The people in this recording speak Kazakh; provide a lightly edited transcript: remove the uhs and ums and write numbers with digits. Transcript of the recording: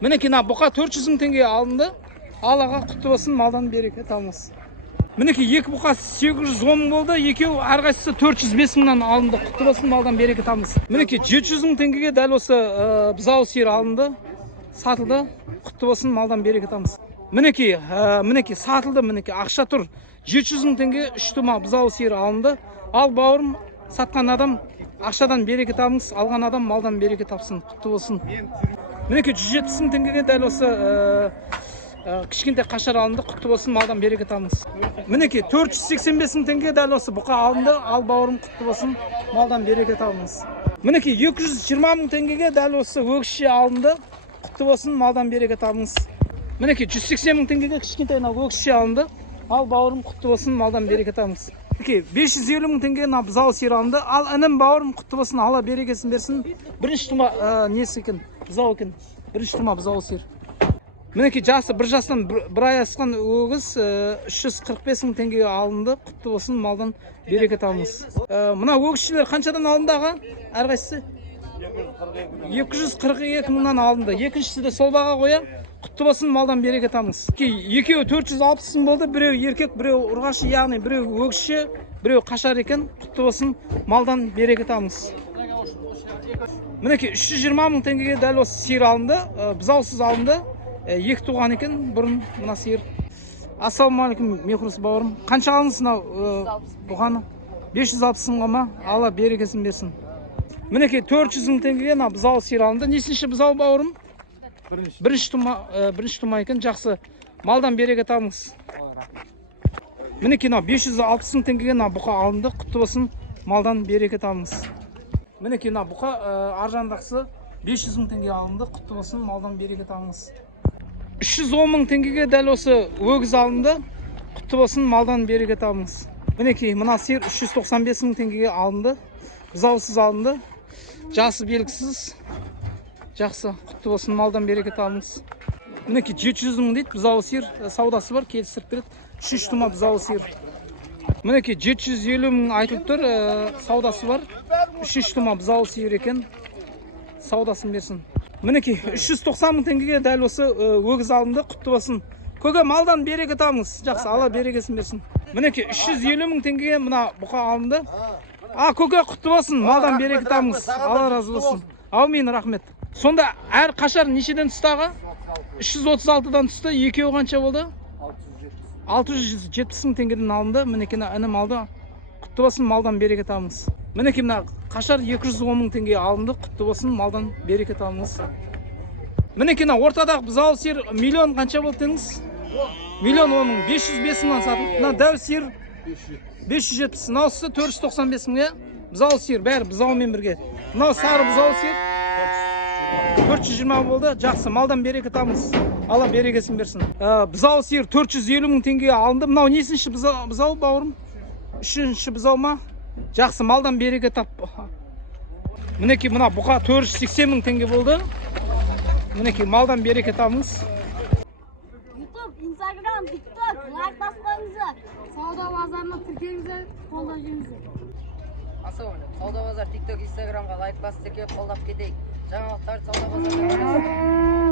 Мінекей мына бұқа 400 мың теңге алынды. Аллаға құтты болсын, малдан береке табыңыз. Мінекей екі бұқа 810 мың болды, екеу әрқайсысы 405 мыңнан алынды. Құтты болсын, малдан береке табыңыз. Мінекей 700 мың теңгеге дәл осы бұзау сиыр алынды, сатылды. Құтты болсын, малдан береке табыңыз. Мінекей сатылды, мінекей ақша тұр. 700 мың теңге 3 тума бұзау сиыр алынды. Ал бауырым, сатқан адам ақшадан береке табыңыз, алған адам малдан береке тапсын. Құтты болсын. Мінекей 170 мың теңгеге дәл осы кішкентай қашар алынды. Құтты болсын, малдан береке табыңыз. Мінекей 485 мың теңге дәл осы бұқа алынды. Ал бауырым, құтты болсын, малдан береке табыңыз. Мінекей 220 мың теңгеге дәл осы өгізше алынды. Құтты болсын, малдан береке табыңыз. Мінекей 180 мың теңгеге кішкентай өгізше алынды. Ал бауырым, құтты болсын, малдан береке табыңыз. Мінекей 550 мың теңге бұзау сиыр алынды. Ал інім бауырым, құтты болсын, Алла берекесін берсін. Бірінші тума несі екен, бұзау екен. Бірінші тума бұзау сиыр. Мінекей жасы бір жастан бір ай асқан өгіз 345 мың теңгеге алынды. Құтты болсын, малдан береке табыңыз. Мына өгізшілер қаншадан алынды аға? Әрқайсысы 242 мыңнан алынды. Екіншісі де сол баға қоя. Құтты болсын, малдан береке табыңыз. Екеуі 460 мың болды. Біреу еркек, біреу ұрғашы, яғни біреу өгізше, біреу қашар екен. Құтты болсын, малдан береке табыңыз. Мінекей 320 мың теңгеге дәл осы сиыр алынды. Бұзаусыз алынды. Екі туған екен бұрын мына сиыр. Ассалаумағалейкум, Мехрус бауырым. Қанша алыңыз мынау бұғаны? 560 мыңға ма? Алла берекесін берсін. Мінекей 400 мың теңгеге мына бұзау сиыр алынды. Несінші бұзау бауырым? Бірінші тума екен, жақсы. Малдан береке табыңыз. Мінекей 560 мың теңгеге бұқа алынды. Құтты болсын, малдан береке табыңыз. Мінекей бұқа аржандақсы 500 мың теңге алынды. Құтты болсын, малдан береке табыңыз. 310 мың теңгеге дәл осы өгіз алынды. Құтты болсын, малдан береке табыңыз. Мінекей мына сиыр 395 мың теңгеге алынды. Бұзаусыз алынды. Жасы белгісіз. Жақсы, құтты болсын, малдан береке табыңыз. Мінекей 700 мың дейді, бұзау сиыр саудасы бар, келістіріп береді. 3 тума бұзау сиыр. Мінекей 750 мың айтылып тұр, саудасы бар. 3 тума бұзау сиыр екен, саудасын берсін. Мінекей 390 мың теңгеге дәл осы өгіз алынды. Құтты болсын. Көке, малдан береке табыңыз. Жақсы, Алла берекесін берсін. Мінекей 350 мың теңгеге мына бұқа алынды. Көке, құтты болсын, малдан береке табыңыз. Алла разы болсын. Аумин, рахмет. Сонда әр қашар нешеден түсті аға? 336-дан түсті. Екеуі қанша болды? 670 мың теңгеден алынды. Мінекей інім алды. Құтты болсын, малдан береке табыңыз. Мінекей мына қашар 210 мың теңге алынды. Құтты болсын, малдан береке табыңыз. Мінекей ортадағы бұзау сиыр миллион қанша болды деңіз? Миллион 10 мың, 505 мыңнан сатылды. Мына дәу сиыр 570. Мынаусы 495 мың. Бұзау сиыр бәрі бұзаумен бірге. Мынау сары бұзау сиыр 420 болды. Жақсы, малдан береке табыңыз. Алла берекесін берсін. Бұзау сиыр 450 мың теңгеге алынды. Мынау несінші бұзау бауырым? Үшінші бұзау ма? Жақсы, малдан береке тап. Мінекей мына бұқа 480 мың теңге болды. Мінекей малдан береке табыңыз. YouTube, Instagram, TikTok, лайк баспаңыздар. Сауда базарына тіркеліңіздер, қолдап жүріңіздер. Ассалаумағалейкум. Сауда базар, TikTok, Instagramға лайк басып тіркеліп қолдап кетейік. Жаңалықтар сауда базарда